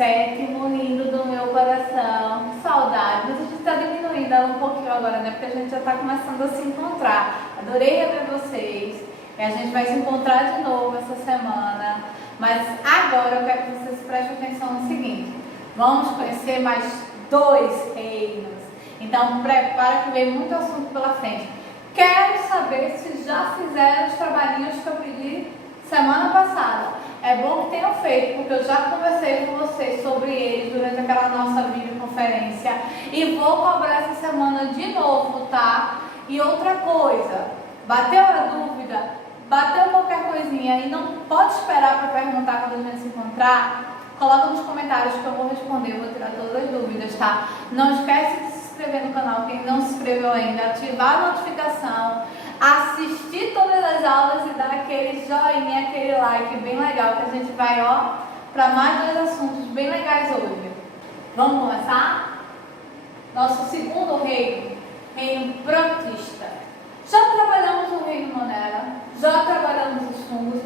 sétimo lindo do meu coração. Que saudade. Mas a gente está diminuindo ela um pouquinho agora, né? Porque a gente já está começando a se encontrar. Adorei rever vocês. E a gente vai se encontrar de novo essa semana. Mas agora eu quero que vocês prestem atenção no seguinte. Vamos conhecer mais 2 reinos. Então prepara que vem muito assunto pela frente. Quero saber se já fizeram os trabalhinhos que eu pedi semana passada. É bom que tenham feito, porque eu já conversei com vocês sobre eles durante aquela nossa videoconferência. E vou cobrar essa semana de novo, tá? E outra coisa, bateu a dúvida, bateu qualquer coisinha e não pode esperar para perguntar quando a gente se encontrar, coloca nos comentários que eu vou responder, vou tirar todas as dúvidas, tá? Não esquece de se inscrever no canal, quem não se inscreveu ainda, ativar a notificação, assistir todas as aulas e dar aquele joinha, aquele like bem legal, que a gente vai, ó, para mais 2 assuntos bem legais hoje. Vamos começar? Nosso segundo reino, reino protista. Já trabalhamos o reino Monera, já trabalhamos os fungos,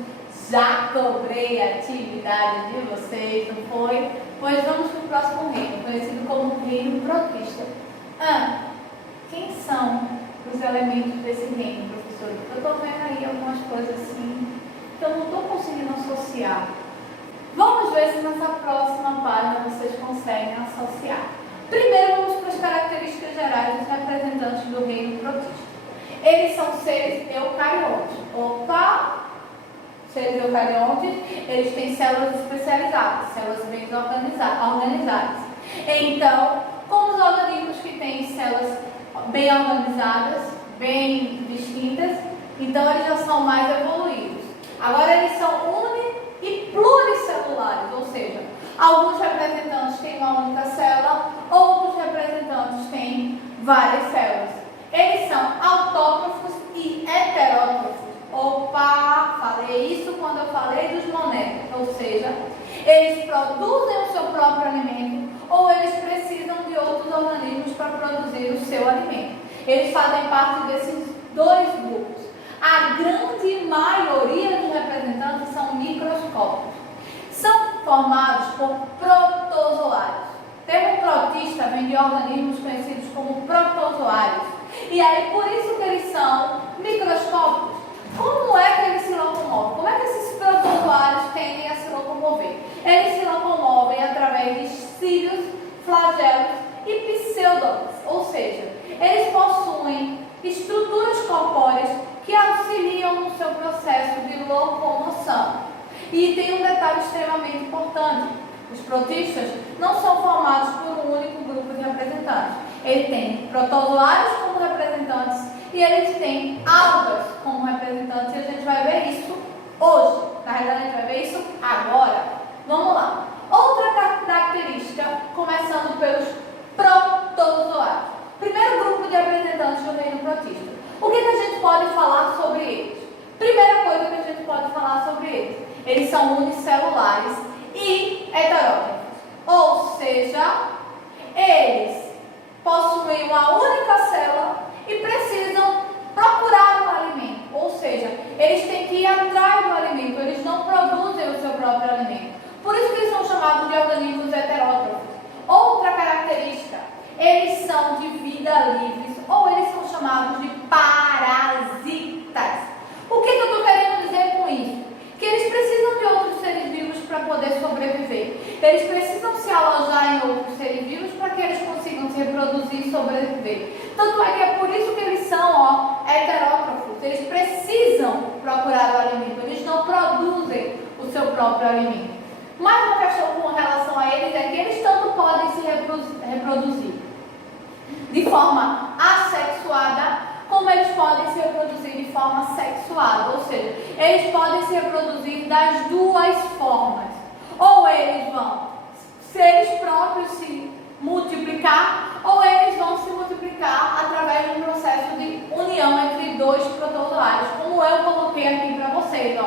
já cobrei a atividade de vocês, não foi? Pois vamos para o próximo reino, conhecido como reino protista. Quem são os elementos desse reino, professor? Eu estou vendo aí algumas coisas assim que eu não estou conseguindo associar. Vamos ver se nessa próxima página vocês conseguem associar. Primeiro vamos para as características gerais dos representantes do reino protista. Eles são seres eucariontes. Seres eucariontes, eles têm células especializadas, células bem organizadas. Então, como os organismos que têm células bem organizadas, bem distintas, então eles já são mais evoluídos. Agora eles são uni e pluricelulares, ou seja, alguns representantes têm uma única célula, outros representantes têm várias células. Eles são autótrofos e heterótrofos. Opa, falei isso quando eu falei dos monéticos, ou seja, eles produzem o seu próprio alimento ou eles precisam de outros organismos para produzir o seu alimento. Eles fazem parte desses 2 grupos. A grande maioria dos representantes são microscópicos. São formados por protozoários. O termo protista vem de organismos conhecidos como protozoários. E aí, por isso que eles são microscópicos. Como é que eles se locomovem? Como é que esses protozoários tendem a se locomover? Eles se locomovem através de cílios, flagelos e pseudomas, ou seja, eles possuem estruturas corpóreas que auxiliam no seu processo de locomoção. E tem um detalhe extremamente importante: os protistas não são formados por um único grupo de representantes. Eles têm protozoários como representantes e eles têm algas como representantes, e a gente vai ver isso hoje. Na verdade, a gente vai ver isso agora. Vamos lá. Outra característica, começando pelos protozoários. Primeiro grupo de representantes do reino protista. O que a gente pode falar sobre eles? Primeira coisa que a gente pode falar sobre eles: eles são unicelulares e heterótrofos. Ou seja, eles possuem uma única célula e precisam procurar o alimento. Ou seja, eles têm que ir atrás do alimento, eles não produzem o seu próprio alimento. Por isso que eles são chamados de organismos heterótrofos. Outra característica: eles são de vida livres ou eles são chamados de parasitas. O que eu estou querendo dizer com isso? Que eles precisam de outros seres vivos para poder sobreviver. Eles precisam se alojar em outros seres vivos para que eles consigam se reproduzir e sobreviver. Tanto é que é por isso que eles são heterótrofos. Eles precisam procurar o alimento, eles não produzem o seu próprio alimento. Mais uma questão com relação a eles é que eles tanto podem se reproduzir de forma assexuada, como eles podem se reproduzir de forma sexuada, ou seja, eles podem se reproduzir das 2 formas. Ou eles vão eles próprios se multiplicar, ou eles vão se multiplicar através de um processo de união entre 2 protozoários, como eu coloquei aqui para vocês.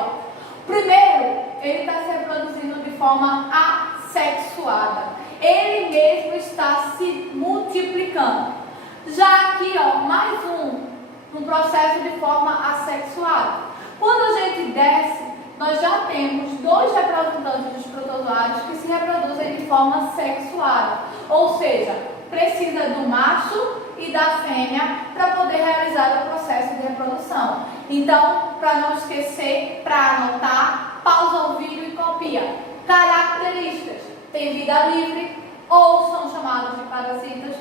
Primeiro, ele está se reproduzindo de forma assexuada. Ele mesmo está se multiplicando. Já aqui, mais um processo de forma assexuada. Quando a gente desce, nós já temos 2 representantes dos protozoários que se reproduzem de forma sexuada, ou seja, precisa do macho e da fêmea para poder realizar o processo de reprodução. Então, para não esquecer, para anotar, pausa o vídeo e copia. Características: tem vida livre ou são chamados de parasitas,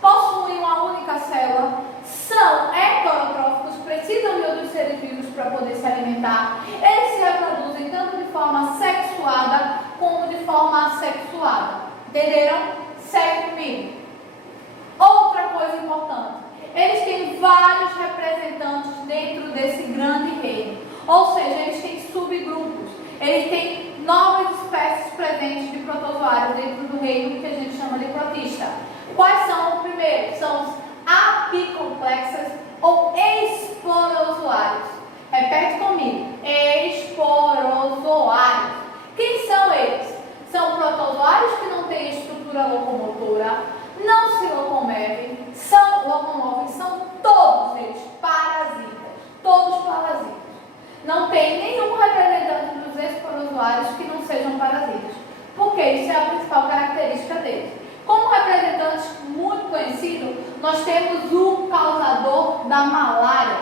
possuem uma única célula, são heterotróficos, precisam de outros seres vivos para poder se alimentar, eles se reproduzem tanto de forma sexuada como de forma assexuada. Entenderam? Segue comigo. Outra coisa importante, eles têm vários representantes dentro desse grande reino, ou seja, eles têm subgrupos, eles têm novas espécies presentes de protozoários dentro do reino que a gente chama de protista. Quais são? O primeiro são os apicomplexas ou esporozoários. Repete comigo, esporozoários. Quem são eles? São protozoários que não têm estrutura locomotora, não se locomovem, são todos eles parasitas, todos parasitas. Não tem nenhum representante dos esporozoários que não sejam parasitas, porque isso é a principal característica deles. Como representante muito conhecido, nós temos o causador da malária,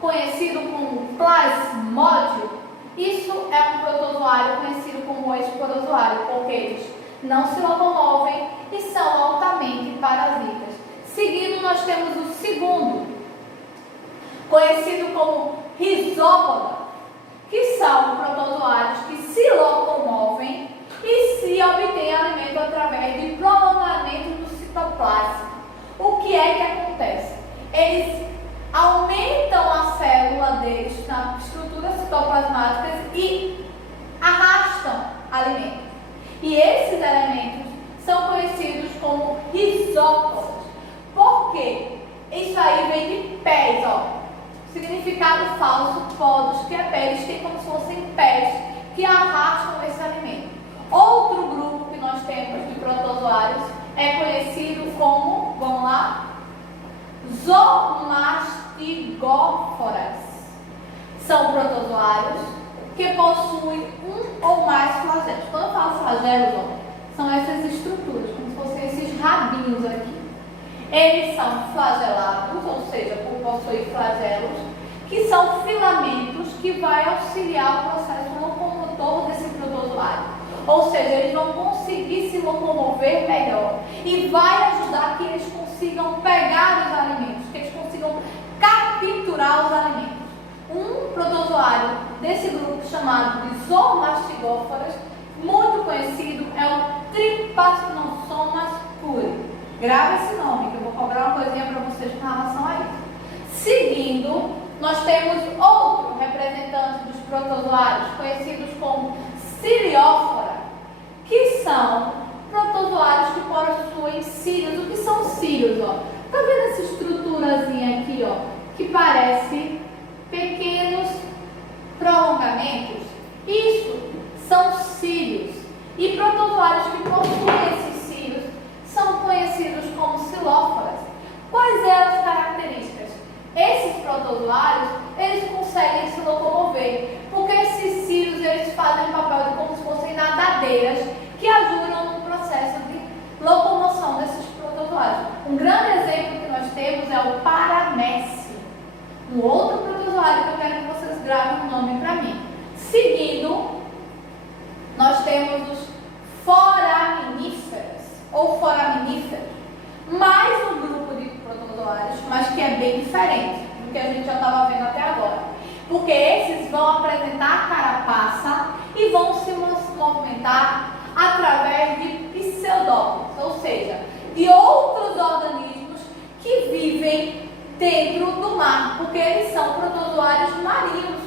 conhecido como Plasmódio. Isso é um protozoário conhecido como esporozoário, porque eles não se locomovem e são altamente parasitas. Seguindo, nós temos o segundo, conhecido como Rhizópoda, que são protozoários que se locomovem e se obtém alimento através de prolongamento do citoplasma. O que é que acontece? Eles aumentam a célula deles na estrutura citoplasmática e arrastam alimento. E esses elementos são conhecidos como rizópodas. Por quê? Isso aí vem de pés, ó. Significado falso, podos, que é pé. Eles têm como se fossem pés que arrastam esse alimento. Outro grupo que nós temos de protozoários é conhecido como, vamos lá, zoomastigóforas. São protozoários que possuem um ou mais flagelos. Quando eu falo flagelos, ó, são essas estruturas, como se fossem esses rabinhos aqui. Eles são flagelados, ou seja, por possuir flagelos, que são filamentos que vai auxiliar o processo locomotor desse protozoário. Ou seja, eles vão conseguir se locomover melhor e vai ajudar que eles consigam pegar os alimentos, que eles consigam capturar os alimentos. Um protozoário desse grupo chamado de zoomastigóforas, muito conhecido, é o Trypanosomas puri. Grava esse nome, que eu vou cobrar uma coisinha para vocês com relação a isso. Seguindo, nós temos outro representante dos protozoários, conhecidos como Ciliófora, que são protozoários que possuem cílios. O que são cílios? Ó? Tá vendo essa estruturazinha aqui, ó, que parece pequenos prolongamentos? Isso são cílios. E protozoários que possuem esses cílios são conhecidos como xilóforas. Quais são as características? Esses protozoários, eles conseguem se locomover, porque esses cílios, eles fazem o papel de como se fossem nadadeiras que ajudam no processo de locomoção desses protozoários. Um grande exemplo que nós temos é o Paramece, um outro protozoário que eu quero que vocês gravem o nome para mim. Seguindo, nós temos os foraminíferos, ou foraminíferos, mais um grupo de protozoários, mas que é bem diferente do que a gente já estava vendo até agora. Porque esses vão apresentar a carapaça e vão se movimentar através de pseudópodos, ou seja, de outros organismos que vivem dentro do mar, porque eles são protozoários marinhos.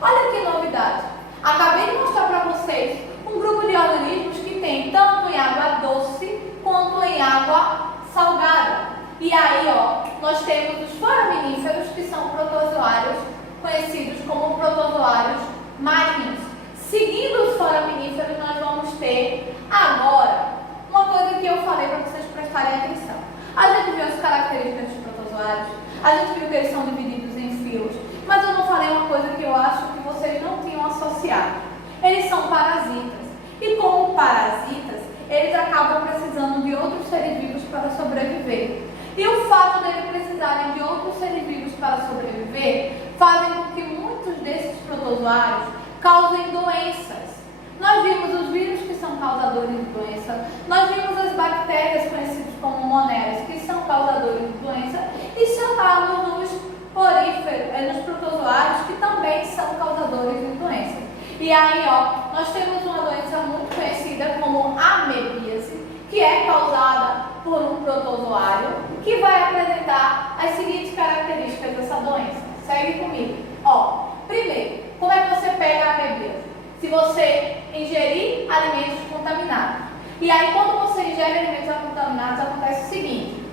Olha que novidade! Acabei de mostrar para vocês um grupo de organismos que tem tanto em água doce quanto em água salgada. E aí, ó, nós temos os foraminíferos, que são protozoários conhecidos como protozoários marinhos. Seguindo os foraminíferos, nós vamos ter agora uma coisa que eu falei para vocês prestarem atenção. A gente viu as características dos protozoários, a gente viu que eles são divididos em filos, mas eu não falei uma coisa que eu acho que vocês não tinham associado. Eles são parasitas. E como parasitas, eles acabam precisando de outros seres vivos para sobreviver. E o fato deles precisarem de outros seres vivos para sobreviver fazem com que muitos desses protozoários causem doenças. Nós vimos os vírus que são causadores de doença, nós vimos as bactérias conhecidas como moneras que são causadores de doença e chegamos nos poríferos, nos protozoários que também são causadores de doença. E aí, nós temos uma doença muito conhecida como amebíase, que é causada por um protozoário que vai apresentar as seguintes características dessa doença. Segue comigo. Primeiro, como é que você pega a amebíase? Se você ingerir alimentos contaminados. E aí, quando você ingere alimentos contaminados, acontece o seguinte: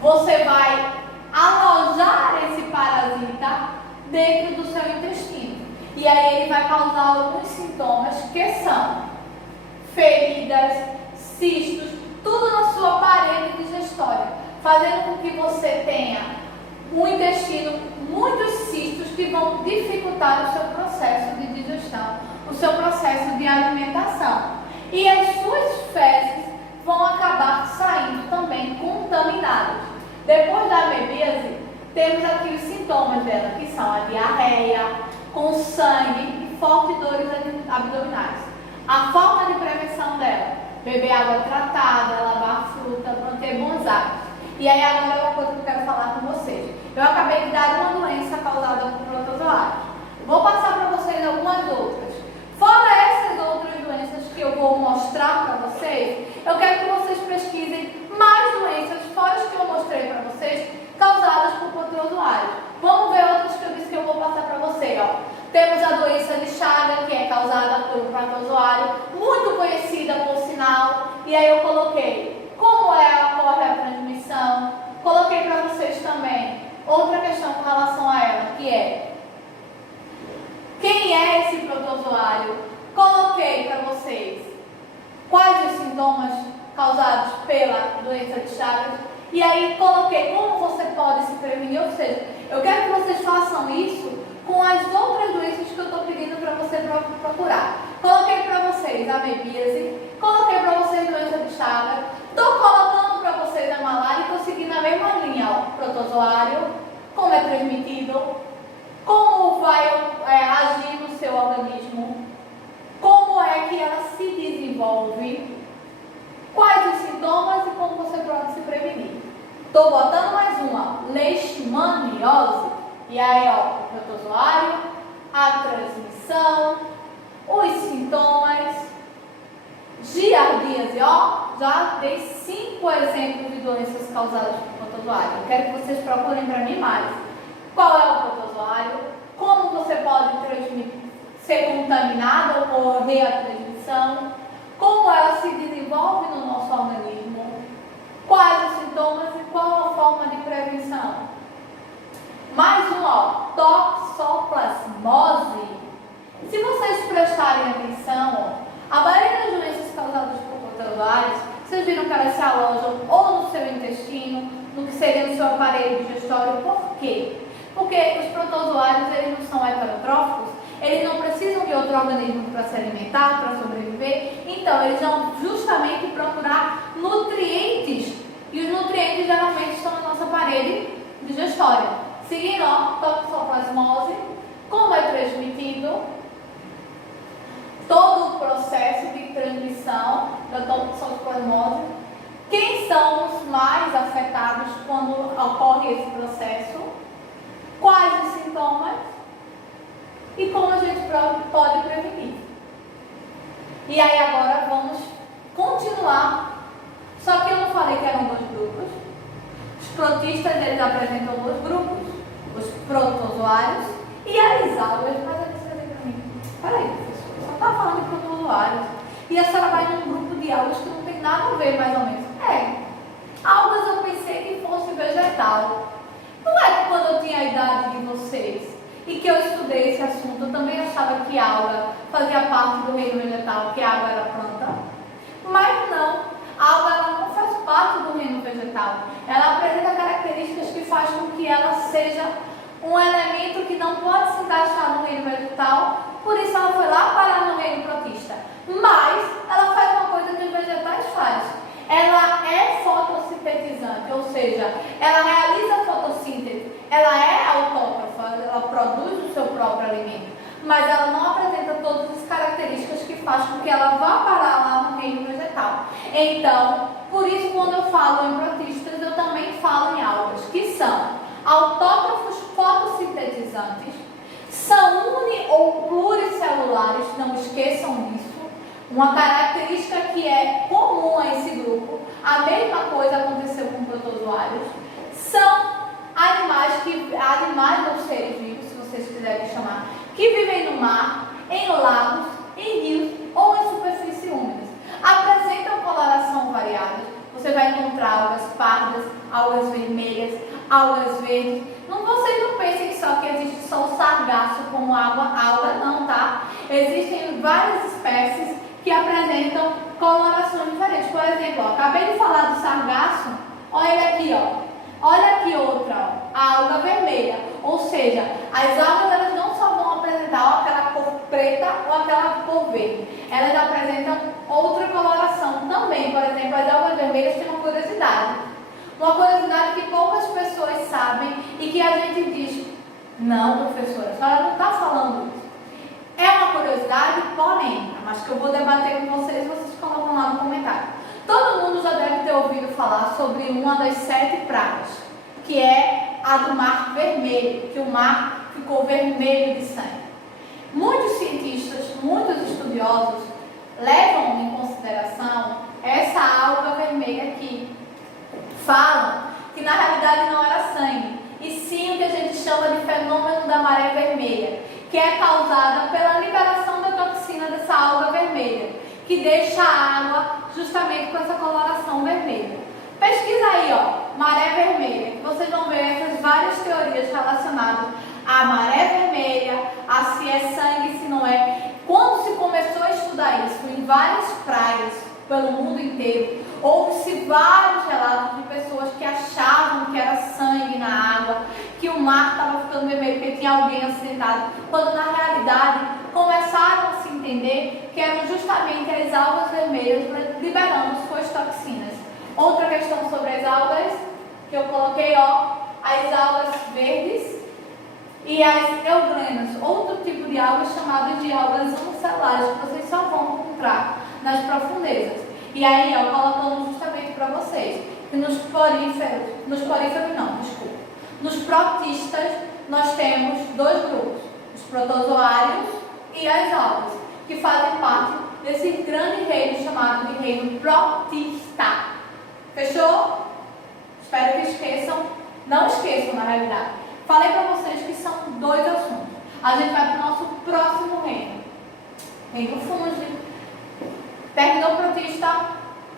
você vai alojar esse parasita dentro do seu intestino. E aí ele vai causar alguns sintomas que são feridas, cistos, tudo na sua parede digestória, fazendo com que você tenha um intestino, muitos cistos que vão dificultar o seu processo de digestão, o seu processo de alimentação. E as suas fezes vão acabar saindo também contaminadas. Depois da amebíase, temos aqui os sintomas dela, que são a diarreia, com sangue e fortes dores abdominais. A forma de prevenção dela: beber água tratada, lavar fruta, manter bons hábitos. E aí agora é uma coisa que eu quero falar com vocês. Eu acabei de dar uma doença causada por protozoários. Vou passar para vocês algumas outras. Fora essas outras doenças que eu vou mostrar para vocês, eu quero que vocês pesquisem mais doenças, fora as que eu mostrei para vocês, causadas por protozoários. Vamos ver outras que eu disse que eu vou passar para vocês. Temos a doença de Chagas, que é causada por um protozoário, muito conhecida por sinal. E aí eu coloquei como ocorre a transmissão. Coloquei para vocês também outra questão com relação a ela, que é: quem é esse protozoário? Coloquei para vocês quais os sintomas causados pela doença de Chagas. E aí coloquei como você pode se prevenir, ou seja, eu quero que vocês façam isso com as outras doenças que eu estou pedindo para você procurar. Coloquei para vocês a amebíase, coloquei para vocês doença de Chagas, estou colocando para vocês a malária e estou seguindo a mesma linha, protozoário, como é transmitido, como vai agir no seu organismo, como é que ela se desenvolve, quais os sintomas e como você pode se prevenir. Estou botando mais uma: leishmaniose. E aí, o protozoário, a transmissão, os sintomas, giardíase. Já dei 5 exemplos de doenças causadas por protozoário. Eu quero que vocês procurem para mim mais. Qual é o protozoário? Como você pode ser contaminado ou ocorrer a transmissão? Como ela se desenvolve no nosso organismo? Quais os sintomas e qual a forma de prevenção? Mais um, toxoplasmose. Se vocês prestarem atenção, a maioria das doenças causadas por protozoários, vocês viram que elas se alojam ou no seu intestino, no que seria o seu aparelho digestório. Por quê? Porque os protozoários, eles não são heterotróficos, eles não precisam de outro organismo para se alimentar, para sobreviver. Então, eles vão justamente procurar nutrientes. E os nutrientes geralmente estão na nossa parede digestória. Seguindo, toxoplasmose, como é transmitido, todo o processo de transmissão da toxoplasmose, quem são os mais afetados quando ocorre esse processo, quais os sintomas e como a gente pode prevenir. E aí agora vamos continuar, só que eu não falei que eram 2 grupos. Os protistas, eles apresentam 2 grupos: os protozoários e as algas. Mas a você vai dizer para mim: peraí, professor, só está falando de protozoários e a senhora vai num grupo de algas que não tem nada a ver, mais ou menos. Algas eu pensei que fosse vegetal. Não é que quando eu tinha a idade de vocês e que eu estudei esse assunto, eu também achava que alga fazia parte do reino vegetal, que a alga era planta. Mas não, a alga ela não faz parte do reino vegetal. Ela apresenta características que fazem com que ela seja um elemento que não pode se encaixar no reino vegetal, por isso ela foi lá parar no reino protista. Mas ela faz uma coisa ela realiza a fotossíntese, ela é autótrofa, ela produz o seu próprio alimento, mas ela não apresenta todas as características que faz com que ela vá parar lá no reino vegetal. Então, por isso, quando eu falo em protistas, eu também falo em algas, que são autótrofos fotossintetizantes, são uni- ou pluricelulares, não esqueçam disso. Uma característica que é comum a esse grupo, a mesma coisa aconteceu com protozoários, são animais ou seres vivos, se vocês quiserem chamar, que vivem no mar, em lagos, em rios ou em superfícies úmidas. Apresentam coloração variada. Você vai encontrar algas pardas, algas vermelhas, algas verdes. Vocês não pensem que só que existe só o sargaço como alga não, tá? Existem várias espécies que apresentam colorações diferentes. Por exemplo, ó, acabei de falar do sargaço. Olha ele aqui, ó. Olha aqui outra, ó, a alga vermelha. Ou seja, as algas elas não só vão apresentar ó, aquela cor preta ou aquela cor verde. Elas apresentam outra coloração também. Por exemplo, as algas vermelhas têm uma curiosidade. Uma curiosidade que poucas pessoas sabem e que a gente diz, não, professora, a senhora não está falando isso. É uma curiosidade polêmica, mas que eu vou debater com vocês colocam lá no comentário. Todo mundo já deve ter ouvido falar sobre uma das 7 pragas, que é a do mar vermelho, que o mar ficou vermelho de sangue. Muitos cientistas, muitos estudiosos levam em consideração essa alga vermelha aqui. Falam que na realidade não era sangue, e sim o que a gente chama de fenômeno da maré vermelha, que é causada pela liberação da toxina dessa alga vermelha, que deixa a água justamente com essa coloração vermelha. Pesquisa aí, ó, maré vermelha, que vocês vão ver essas várias teorias relacionadas à maré vermelha, a se é sangue, se não é. Quando se começou a estudar isso em várias praias pelo mundo inteiro, houve-se vários relatos de pessoas que achavam que era sangue na água, que o mar estava ficando vermelho porque tinha alguém acidentado, quando na realidade começaram a se entender que eram justamente as algas vermelhas liberando suas toxinas. Outra questão sobre as algas que eu coloquei, ó, as algas verdes e as euglenas, outro tipo de algas chamadas de algas unicelulares, que vocês só vão encontrar nas profundezas. E aí, ó, colocando justamente para vocês, que nos protistas, nós temos 2 grupos, os protozoários e as algas, que fazem parte desse grande reino chamado de reino protista. Fechou? Espero que esqueçam, não esqueçam na realidade. Falei para vocês que são 2 assuntos. A gente vai para o nosso próximo reino. Reino fungi. Terminou o protista,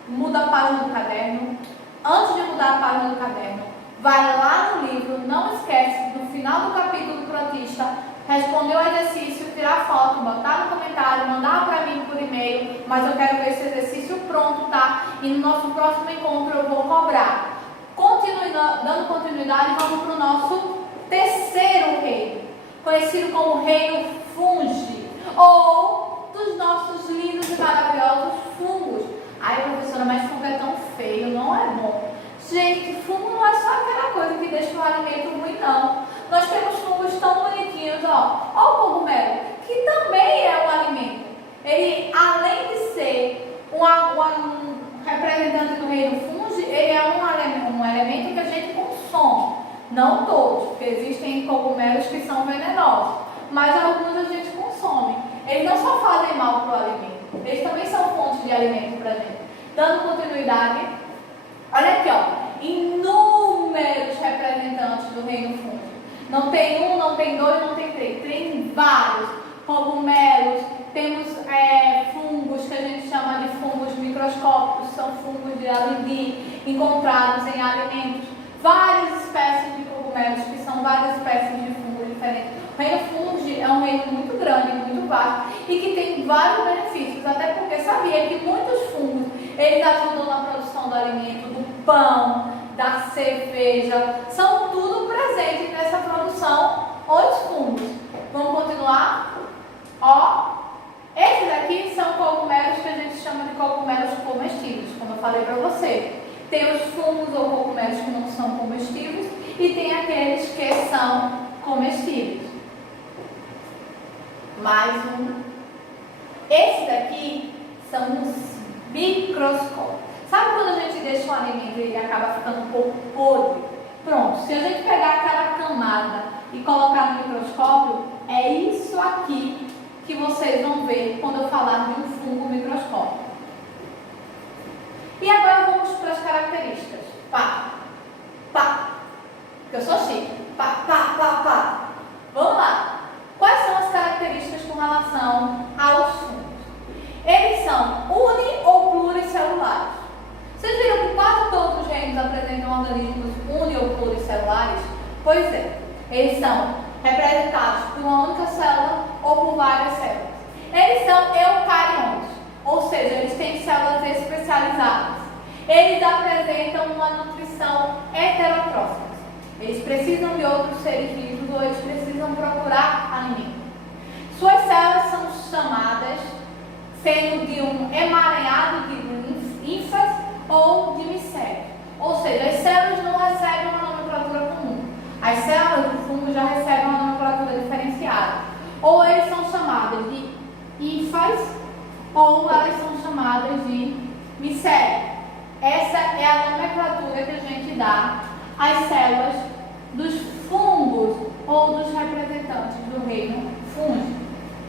muda a página do caderno. Antes de mudar a página do caderno, vai lá no livro, não esquece, no final do capítulo do protista, responder o exercício, tirar foto, botar no comentário, mandar para mim por e-mail, mas eu quero ver esse exercício pronto, tá? E no nosso próximo encontro eu vou cobrar. Dando continuidade, vamos para o nosso terceiro reino, conhecido como reino fungi, ou dos nossos lindos e maravilhosos fungos. Ai, professora, mas fungo é tão feio, não é bom. Gente, fungo não é só aquela coisa que deixa o alimento ruim, não. Nós temos fungos tão bonitinhos, ó. Ó o cogumelo, que também é um alimento. Ele, além de ser um representante do reino fungi, ele é um elemento que a gente consome. Não todos, porque existem cogumelos que são venenosos, mas alguns a gente consome. Eles não só fazem mal para o alimento, eles também são fontes de alimento para a gente. Dando continuidade, olha aqui, ó, inúmeros representantes do reino fungi. Não tem 1, não tem 2, não tem 3, tem vários cogumelos. Temos fungos que a gente chama de fungos microscópicos, são fungos de alidi, encontrados em alimentos. Várias espécies de cogumelos, que são várias espécies de fungos diferentes. O reino fungi é um reino muito grande, muito vasto e que tem vários benefícios, até porque sabia que muitos fungos, eles ajudam na produção do alimento, do pão, da cerveja, são tudo presente nessa produção, os fungos. Vamos continuar? Ó, esses aqui são cogumelos que a gente chama de cogumelos comestíveis, como eu falei para você. Tem os fungos ou cogumelos que não são comestíveis e tem aqueles que são comestíveis. Mais um. Esse daqui são os microscópios. Sabe quando a gente deixa um alimento e ele acaba ficando um pouco podre? Pronto, se a gente pegar aquela camada e colocar no microscópio, é isso aqui que vocês vão ver quando eu falar de um fungo microscópio. E agora vamos para as características. Pá, pá, porque eu sou chique. Pá, pá, pá, pá. Vamos lá. Quais são as características com relação aos fungos? Eles são uni- ou pluricelulares. Vocês viram que quase todos os reinos apresentam organismos uni- ou pluricelulares? Pois é, eles são representados por uma única célula ou por várias células. Eles são eucariontes, ou seja, eles têm células especializadas. Eles apresentam uma nutrição heterotrófica. Eles precisam de outros seres vivos ou eles precisam procurar alimento. Suas células são chamadas sendo de um emaranhado de ínfas ou de micélio. Ou seja, as células não recebem uma nomenclatura comum. As células do fungo já recebem uma nomenclatura diferenciada. Ou eles são chamadas de ínfas ou elas são chamadas de micélio. Essa é a nomenclatura que a gente dá às células dos fungos ou dos representantes do reino fúngico.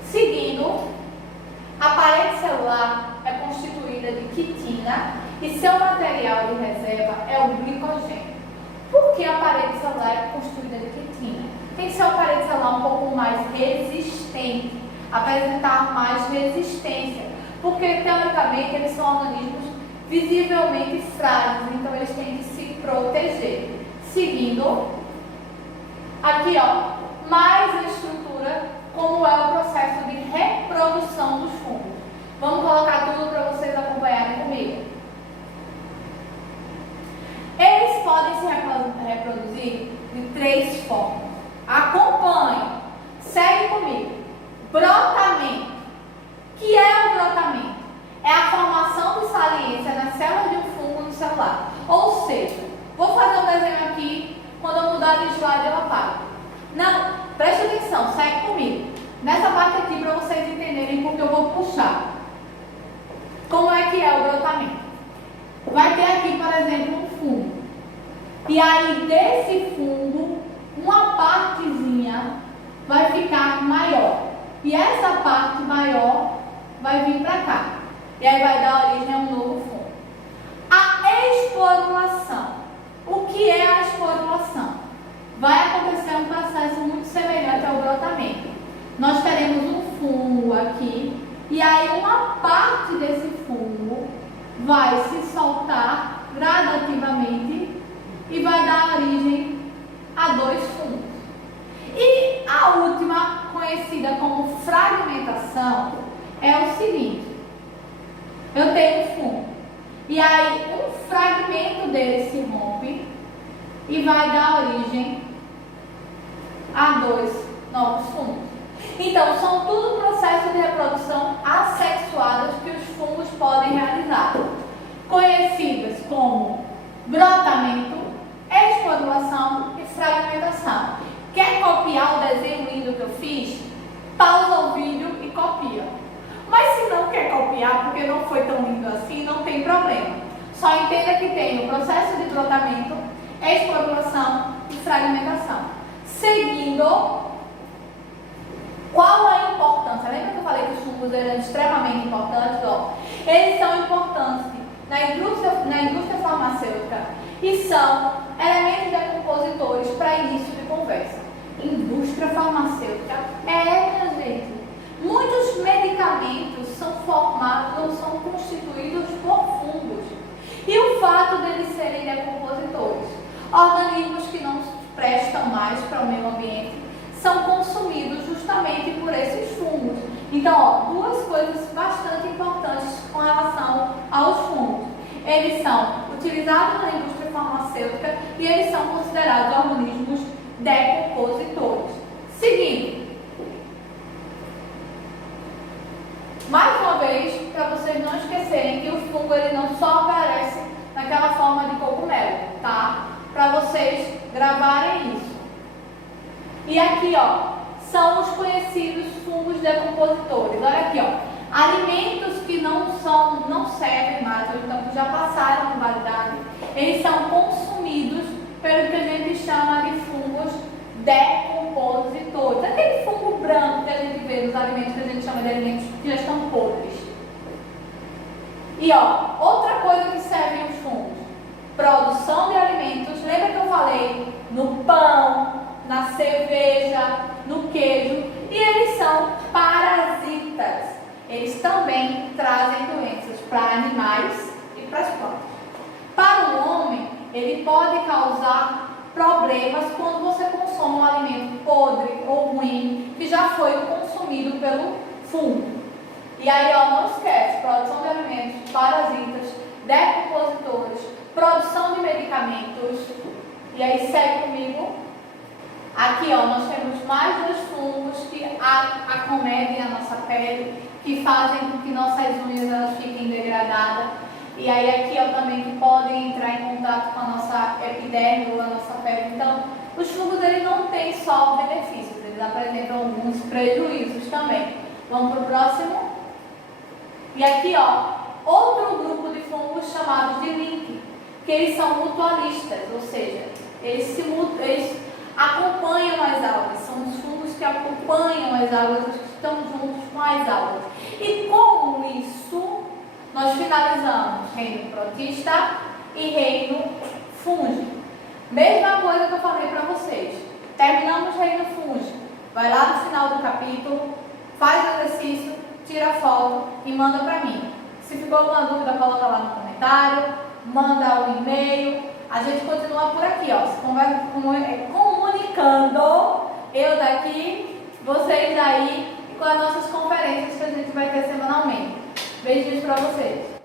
Seguindo, a parede celular é constituída de quitina e seu material de reserva é o glicogênio. Por que a parede celular é constituída de quitina? Tem que ser uma parede celular um pouco mais resistente, apresentar mais resistência, porque teoricamente eles são organismos visivelmente frágeis, então eles têm que se proteger. Seguindo, aqui ó, mais a estrutura, como é o processo de reprodução dos fungos. Vamos colocar tudo para vocês acompanharem comigo. Eles podem se reproduzir de 3 formas. Acompanhe, segue comigo. Brotamento. O que é o brotamento? É a formação de saliência na célula de um fungo no celular. Ou seja, vou fazer um desenho aqui, quando eu mudar de slide eu apago. Não, preste atenção, segue comigo. Nessa parte aqui para vocês entenderem porque eu vou puxar. Como é que é o brotamento? Vai ter aqui, por exemplo, um fungo. E aí desse fungo, uma partezinha vai ficar maior. E essa parte maior vai vir para cá. E aí vai dar origem a um novo fungo. A esporulação. O que é a esporulação? Vai acontecer um processo muito semelhante ao brotamento. Nós teremos um fungo aqui. E aí uma parte desse fungo vai se soltar gradativamente e vai dar origem a 2 fungos. E a última, conhecida como fragmentação, é o seguinte. Eu tenho um fungo. E aí um fragmento dele se rompe e vai dar origem a 2 novos fungos. Então, são tudo processos de reprodução assexuados que os fungos podem realizar, conhecidas como brotamento, esporulação e fragmentação. Quer copiar o desenho lindo que eu fiz? Pausa o vídeo e copia. Mas se não quer copiar porque não foi tão lindo assim, não tem problema. Só entenda que tem o processo de brotamento, esporulação e fragmentação. Seguindo, qual a importância? Lembra que eu falei que os fungos eram extremamente importantes? Eles são importantes na indústria farmacêutica e são elementos decompositores para início de conversa. Indústria farmacêutica minha gente. Muitos medicamentos são formados ou são constituídos por fungos. E o fato deles serem decompositores, organismos que não prestam mais para o meio ambiente, são consumidos justamente por esses fungos. Então, 2 coisas bastante importantes com relação aos fungos. Eles são utilizados na indústria farmacêutica e eles são considerados organismos decompositores. Seguindo. Mais uma vez, para vocês não esquecerem que o fungo ele não só aparece naquela forma de para vocês gravarem isso. E aqui, ó, são os conhecidos fungos decompositores. Olha aqui, ó. Alimentos que não servem mais, ou então que já passaram de validade, eles são consumidos pelo que a gente chama de fungos decompositores. Aquele fungo branco que a gente vê nos alimentos que a gente chama de alimentos que já estão podres. E ó, outra coisa que servem os fungos: produção de alimentos. Lembra que eu falei no pão, na cerveja, no queijo? E eles são parasitas. Eles também trazem doenças para animais e para as plantas. Para o homem, ele pode causar problemas quando você consome um alimento podre ou ruim que já foi consumido pelo fungo. E aí, ó, não esquece: produção de alimentos, parasitas, decompositores, produção de medicamentos. E aí, segue comigo. Aqui, ó, nós temos mais dois fungos que acometem a nossa pele, que fazem com que nossas unhas elas fiquem degradadas. E aí aqui, ó, também que podem entrar em contato com a nossa epiderme ou a nossa pele. Então, os fungos, eles não têm só benefícios, eles apresentam alguns prejuízos também. Vamos para o próximo. E aqui, ó, outro grupo de fungos chamados de link, que eles são mutualistas, ou seja, eles acompanham as algas, são os fungos que acompanham as algas, os que estão juntos com as algas. E com isso, nós finalizamos reino protista e reino fúngico. Mesma coisa que eu falei para vocês. Terminamos o reino fúngico. Vai lá no final do capítulo, faz o exercício, tira a foto e manda para mim. Se ficou alguma dúvida, coloca lá no comentário, manda um e-mail. A gente continua por aqui, ó, comunicando, eu daqui, vocês daí, e com as nossas conferências que a gente vai ter semanalmente. Beijinhos para vocês.